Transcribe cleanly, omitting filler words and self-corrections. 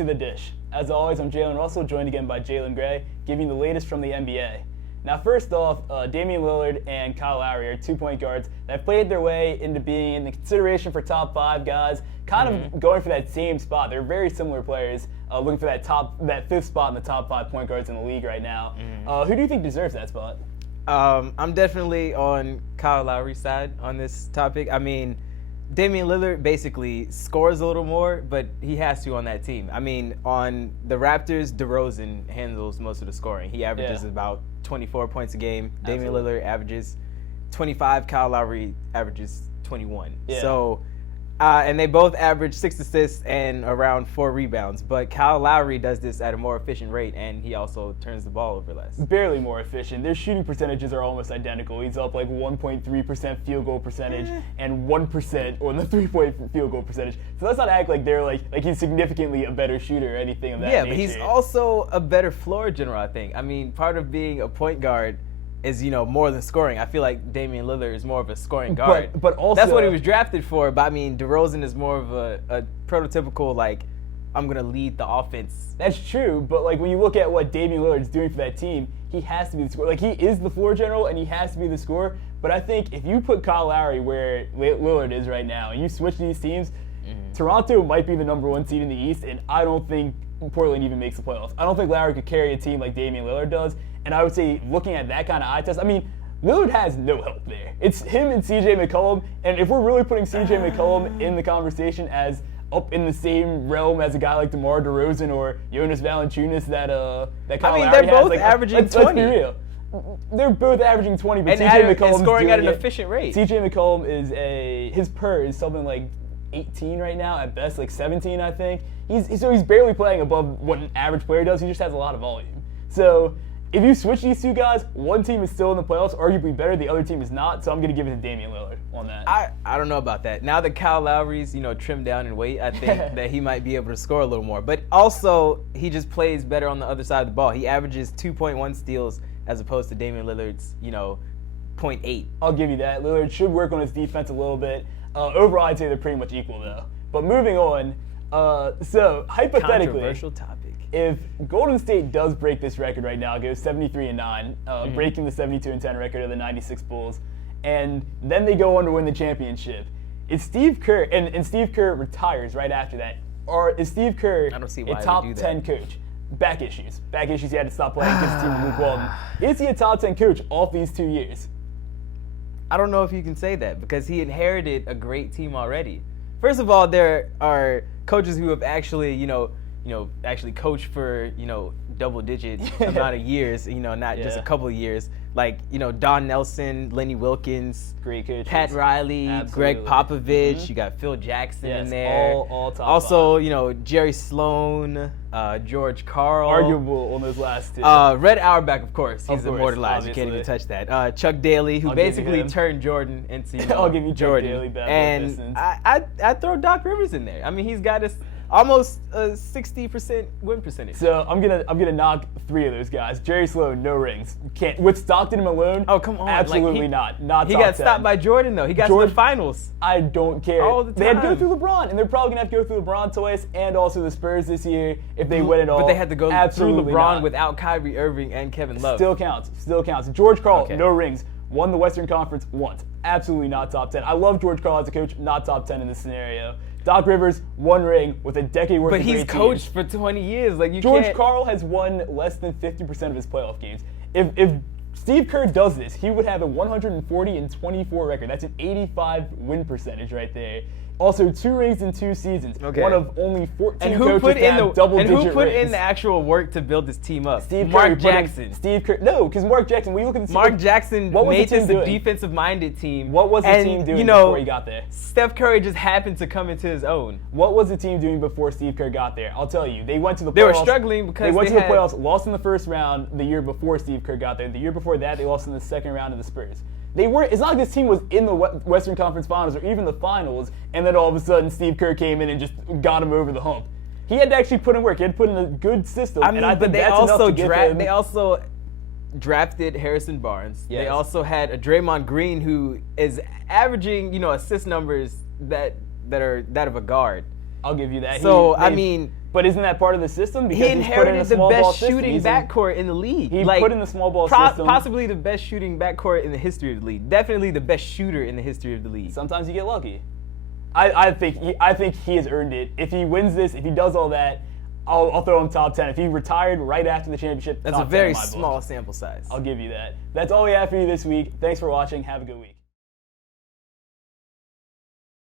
to the dish. As always, I'm Jalen Russell, joined again by Jalen Gray, giving you the latest from the NBA. Now, first off, Damian Lillard and Kyle Lowry are 2-point guards that have played their way into being in the consideration for top 5 guys, kind of going for that same spot. They're very similar players, looking for that fifth spot in the top 5 point guards in the league right now. Who do you think deserves that spot? I'm definitely on Kyle Lowry's side on this topic. I mean, Damian Lillard basically scores a little more, but he has to on that team. I mean, on the Raptors, DeRozan handles most of the scoring. He averages about 24 points a game. Damian Lillard averages 25. Kyle Lowry averages 21. Yeah. So, and they both average 6 assists and around 4 rebounds. But Kyle Lowry does this at a more efficient rate, and he also turns the ball over less. Barely more efficient. Their shooting percentages are almost identical. He's up like 1.3% field goal percentage and 1% on the 3-point field goal percentage. So let's not act like they're like he's significantly a better shooter or anything of that nature. Yeah, but he's also a better floor general, I think. I mean, part of being a point guard is, more than scoring. I feel like Damian Lillard is more of a scoring guard. But also, that's what he was drafted for. But I mean, DeRozan is more of a prototypical, I'm going to lead the offense. That's true, but when you look at what Damian Lillard's doing for that team, he has to be the scorer. He is the floor general, and he has to be the scorer. But I think if you put Kyle Lowry where Lillard is right now, and you switch these teams, Toronto might be the number 1 seed in the East, and I don't think Portland even makes the playoffs. I don't think Lowry could carry a team like Damian Lillard does. And I would say, looking at that kind of eye test, I mean, Lillard has no help there. It's him and C.J. McCollum, and if we're really putting C.J. McCollum in the conversation as up in the same realm as a guy like DeMar DeRozan or Jonas Valanciunas that Kyle Lowry has. They're both averaging 20. Let's be real. They're both averaging 20, but and C.J. McCollum scoring at an efficient rate. C.J. McCollum his PER is something like 18 right now at best, 17 I think. He's barely playing above what an average player does. He just has a lot of volume. So if you switch these two guys, one team is still in the playoffs, arguably better. The other team is not. So I'm going to give it to Damian Lillard on that. I don't know about that. Now that Kyle Lowry's trimmed down in weight, I think that he might be able to score a little more. But also he just plays better on the other side of the ball. He averages 2.1 steals as opposed to Damian Lillard's 0.8. I'll give you that. Lillard should work on his defense a little bit. Overall, I'd say they're pretty much equal though. But moving on, so hypothetically, controversial topic. If Golden State does break this record right now, goes 73-9, breaking the 72-10 record of the 96 Bulls, and then they go on to win the championship, is Steve Kerr, and Steve Kerr retires right after that, or is Steve Kerr a top 10 coach? Back issues. He had to stop playing, gives the team to Luke Walton. Is he a top 10 coach off these 2 years? I don't know if you can say that because he inherited a great team already. First of all, there are coaches who have actually, actually coached for, double-digit amount of years, not just a couple of years. Don Nelson, Lenny Wilkens, great coaches. Pat Riley, Absolutely. Greg Popovich. You got Phil Jackson in there. All top also, five. Jerry Sloan, George Karl. Arguable on those last 2. Red Auerbach, of course. He's immortalized. Obviously. You can't even touch that. Chuck Daly, who basically turned Jordan into I'll give you Jordan. Chuck Daly, bad boy and Pistons. I'd throw Doc Rivers in there. I mean, he's got us almost a 60% win percentage. So I'm gonna knock 3 of those guys. Jerry Sloan, no rings. Can't with Stockton and Malone. Oh, come on. Absolutely not. Not he top got 10. stopped by Jordan though. He got to the finals. I don't care. All the They had to go time. through LeBron, and they're probably gonna have to go through LeBron twice, and also the Spurs this year if they win it all. But they had to go Absolutely through LeBron not. without Kyrie Irving and Kevin Love. Still counts. George Karl, Okay. no rings. Won the Western Conference once. Absolutely not top 10. I love George Karl as a coach. Not top 10 in this scenario. Doc Rivers, 1 ring with a decade worth of But he's great coached teams. for 20 years. George Karl has won less than 50% of his playoff games. If Steve Kerr does this, he would have a 140-24 record. That's an 85 win percentage right there. Also, 2 rings in 2 seasons. Okay. One of only 14 And who coaches put to have double-digit in rings. the actual work to build this team up? Mark Jackson. Steve Kerr. No, because Mark Jackson. When you look at the Mark Jackson what was made the team this a doing? defensive-minded team. What was the and, team doing before he got there? Steph Curry just happened to come into his own. What was the team doing before Steve Kerr got there? I'll tell you. They went to the playoffs. They were struggling because they went to the had- playoffs, lost in the first round the year before Steve Kerr got there. The year before that, they lost in the second round to the Spurs. They weren't. It's not like this team was in the Western Conference Finals or even the Finals, and then all of a sudden Steve Kerr came in and just got him over the hump. He had to actually put in work. He had to put in a good system. I mean, and I but think they that's also enough to give him. they also drafted Harrison Barnes. Yes. They also had a Draymond Green who is averaging, assist numbers that are that of a guard. I'll give you that. So, I mean, but isn't that part of the system? Because he inherited the best shooting backcourt in the league. He put in the small ball system. Possibly the best shooting backcourt in the history of the league. Definitely the best shooter in the history of the league. Sometimes you get lucky. I think he has earned it. If he wins this, if he does all that, I'll throw him top 10. If he retired right after the championship, that's top a very 10 in my book. small sample size. I'll give you that. That's all we have for you this week. Thanks for watching. Have a good week.